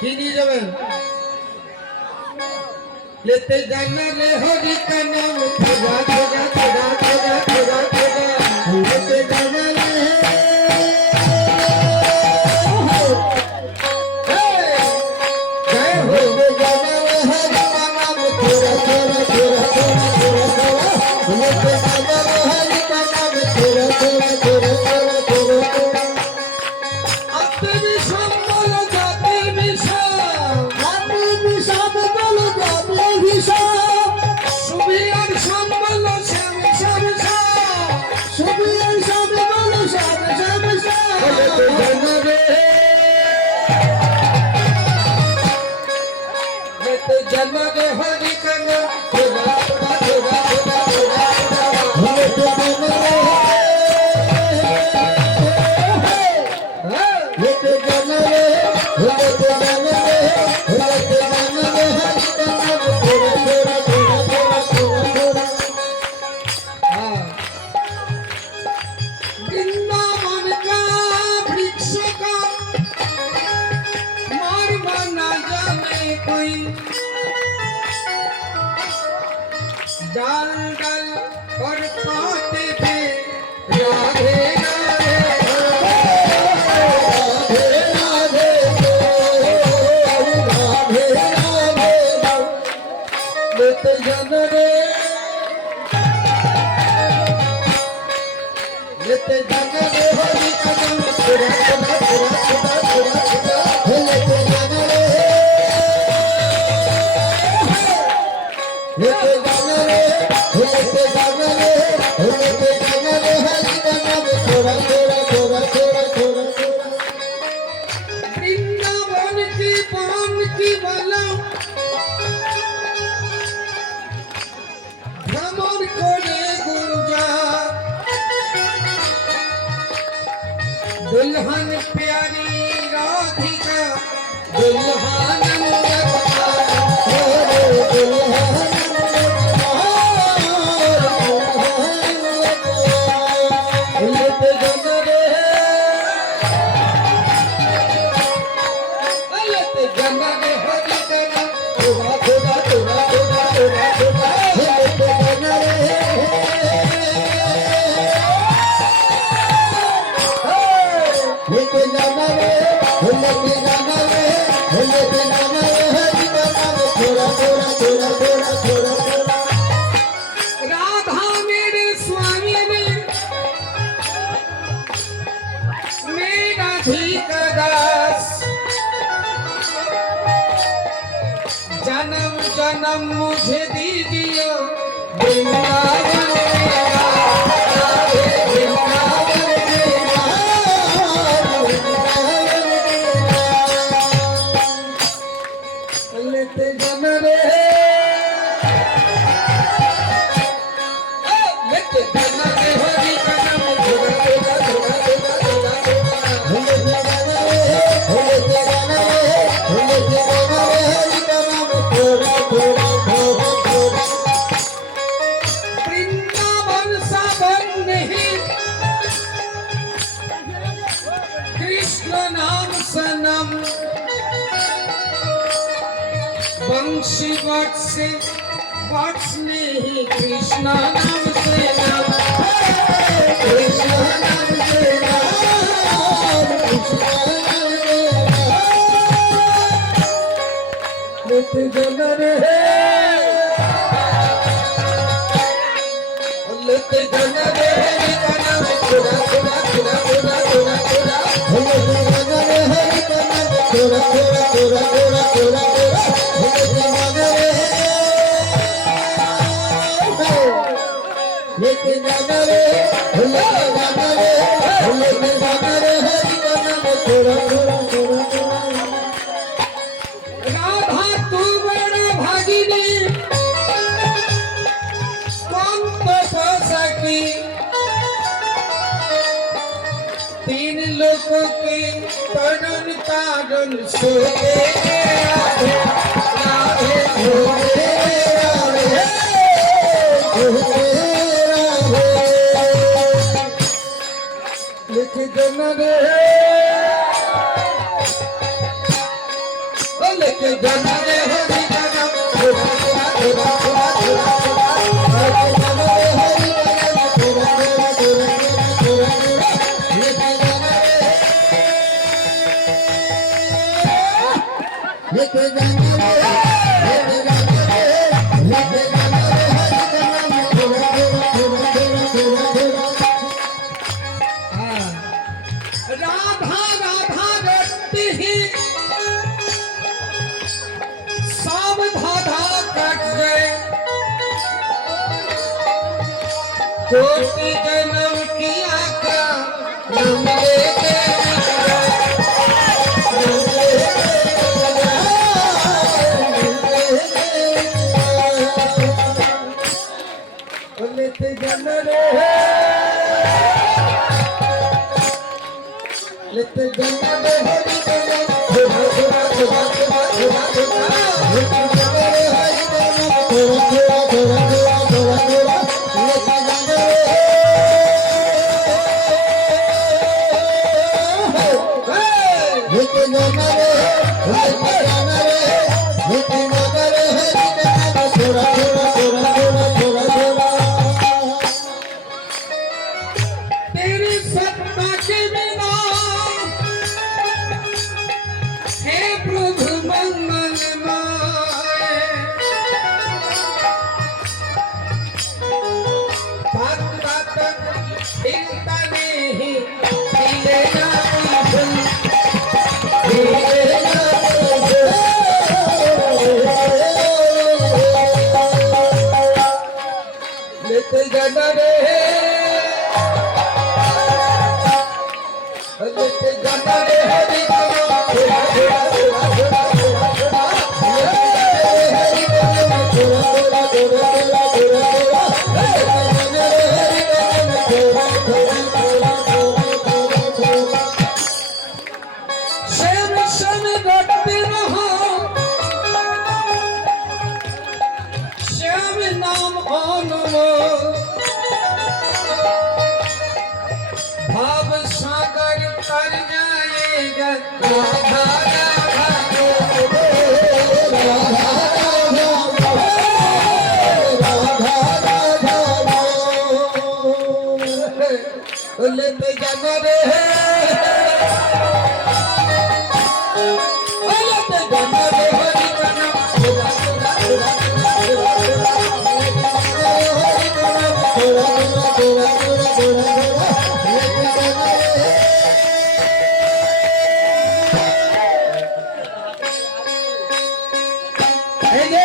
কি নিয়ে যাবেন? लेते जाना ले हरि का नाम खुदा खुदा खुदा खुदा खुदा खुदा लेते जाना ले जय हो जाना ले हरि का नाम खुदा खुदा खुदा खुदा खुदा लेते जाना ले हरि का नाम खुदा खुदा खुदा खुदा खुदा आते भी संबल जाते भी সুবিয়ার সম্বল শ্যামে শ্যামে সুবিয়ার সম্বল শ্যামে শ্যামে জন্মে হরি কন খোদা খোদা খোদা খোদা খোদা लेते जाना रे लेते जाना रे लेते जाना रे हरि का नाम थोड़ा थोड़ा थोड़ा थोड़ा थोड़ा हाँ वृंदावन का वृक्ष का मार बना जाने कोई डाल डाल और पाते थे राधे लेते जाना रे लेते जाना रे हरि का नाम खुदा खुदा खुदा खुदा खुदा खुदा लेते जाना रे लेते जाना रे लेते जाना रे लेते जाना रे हरि का नाम खुदा खुदा खुदा खुदा खुदा वृंदावन की पान की वाला भ्रमण करे गुंजा दुल्हन प्यारी राधिका दुल्हन लेते जाना रे लेते जाना रे हरि का नाम खुदा खुदा खुदा खुदा खुदा खुदा लेते जाना रे लेते जाना रे लेते जाना रे लेते जाना रे हरि का नाम थोड़ा थोड़ा थोड़ा थोड़ा थोड़ा थोड़ा राधा मेरे स्वामी ने मेरा राधिका दास जन्म जन्म मुझे दीजिए वृंदावन मेरा राधे वृंदावन मेरा लेते जाना रे लेते जाना रे हरि का नाम खुदा खुदा खुदा खुदा खुदा लेते जाना रे लेते जाना रे लेते जाना रे हरि का नाम खुदा खुदा खुदा खुदा वृंदावन सावन नहीं कृष्ण नाम सनम वंशी वट्स नहीं कृष्ण नाम से नाम कृष्ण नाम से नाम कृष्ण नाम से नाम लेते जाना रे लेते जाना रे हरि का नाम खुदा खुदा खुदा खुदा खुदा खुदा लेते जाना रे हरि का नाम खुदा खुदा खुदा खुदा खुदा खुदा लेते जाना रे लेते जाना रे लेते जाना रे लेते जाना रे हरि का नाम खुदा खुदा खुदा खुदा राधा तू बड़ा भागिनी कौन तो सकी तीन लोगों के तरण तारण सोते राधे राधे राधे राधे जाना रे लेके जाना रे हरि का नाम थोड़ा थोड़ा थोड़ा थोड़ा थोड़ा थोड़ा लेके जाना रे हरि का नाम थोड़ा थोड़ा थोड़ा थोड़ा थोड़ा लेके जाना रे लेके जाना रे लेके जाना रे लेके जाना रे हरि का नाम थोड़ा थोड़ा थोड़ा थोड़ा थोड़ा थोड़ा राधा राधा रटती ही सब धाधा कट गए कोटि जन्म किया का नाम लेके लेते जाना रे लेते जाना रे हरि का नाम थोड़ा थोड़ा थोड़ा थोड़ा थोड़ा थोड़ा लेते जाना रे हरि का नाम थोड़ा थोड़ा थोड़ा थोड़ा थोड़ा थोड़ा लेते जाना रे लेते जाना रे लेते जाना रे लेते जाना रे हरि का नाम थोड़ा थोड़ा थोड़ा थोड़ा थोड़ा थोड़ा तेरी सत्ता के बिना हे प्रभु मंगलमय बात बात हिलता नहीं हिलेगा फूल हिलेगा लेते जाना रे लेते जाना रे हरि का नाम थोड़ा थोड़ा थोड़ा थोड़ा थोड़ा थोड़ा लेते जाना रे हरि का नाम थोड़ा थोड़ा थोड़ा थोड़ा थोड़ा थोड़ा लेते जाना रे हरि का नाम थोड़ा थोड़ा थोड़ा थोड़ा थोड़ा थोड़ा श्याम श्याम रटते रहो श्याम नाम अनमोल भाव सागर कर जाएगा राधा राधा राधा राधा राधा लेते जाना रे लेते जाना रे हरि का नाम थोड़ा थोड़ा थोड़ा थोड़ा थोड़ा थोड़ा लेते जाना रे हरि का नाम थोड़ा थोड़ा थोड़ा थोड़ा थोड़ा थोड़ा लेते जाना रे এই যে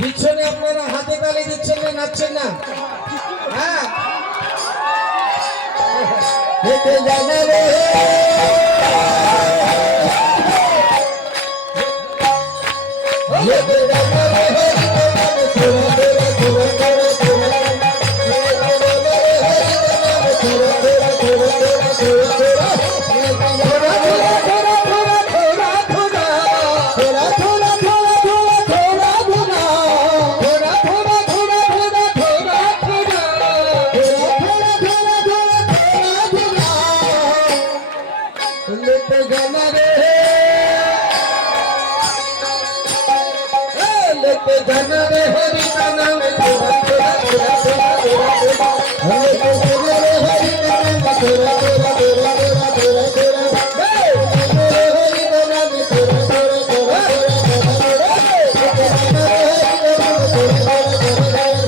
পিছনে আপনারা হাতে তালি দিচ্ছেন না নাচছেন না হ্যাঁ लेते जाना रे लेते जाना रे हरि का नाम थोड़ा थोड़ा थोड़ा थोड़ा थोड़ा लेते जाना रे हरि का नाम थोड़ा थोड़ा थोड़ा थोड़ा थोड़ा थोड़ा लेते जाना रे थोड़ा थोड़ा थोड़ा थोड़ा थोड़ा थोड़ा थोड़ा थोड़ा थोड़ा थोड़ा थोड़ा थोड़ा थोड़ा थोड़ा थोड़ा थोड़ा लेते जाना रे लेते जाना रे हरि का नाम थोड़ा थोड़ा थोड़ा थोड़ा थोड़ा थोड़ा लेते जाना रे हरि का नाम थोड़ा थोड़ा थोड़ा थोड़ा थोड़ा थोड़ा हरि का नाम थोड़ा थोड़ा थोड़ा थोड़ा लेते जाना रे हरि का नाम थोड़ा थोड़ा थोड़ा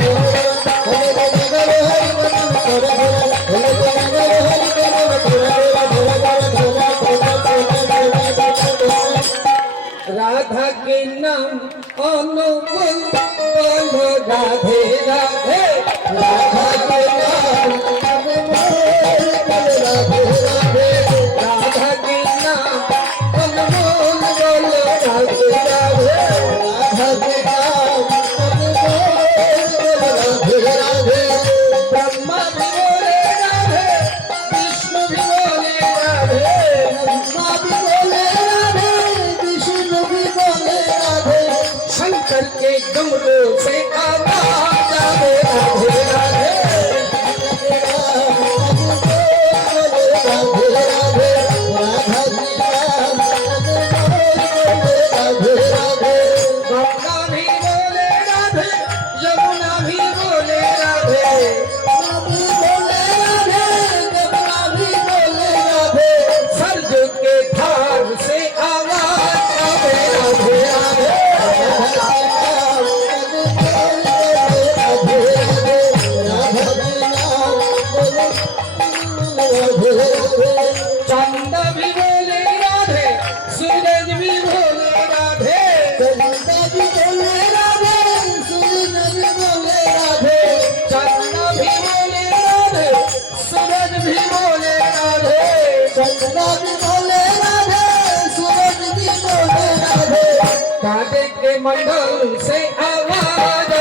लेते जाना रे हरि का नाम थोड़ा थोड़ा लेते जाना रे हरि का नाम थोड़ा थोड़ा थोड़ा थोड़ा थोड़ा थोड़ा राधा के नाम अनमोल बोलो राधे राधे राधा के नाम अनमोल बोलो राधे राधे राधा के नाम अनमोल बोलो राधे राधे राधा के नाम अनमोल बोलो राधे राधे ब्रह्मा भी बोले राधे विष्णु भी बोले राधे ब्रह्मा भी बोले राधे विष्णु भी बोले राधे शंकर के डमरू से आवाज आवे राधे राधे चंदा भी बोले राधे सूरज भी बोले राधे चंदा भी बोले राधे सूरज भी बोले राधे चंदा भी बोले राधे सूरज भी बोले राधे चंदा भी बोले राधे सूरज भी बोले राधे कांटे के मंडल से आवाज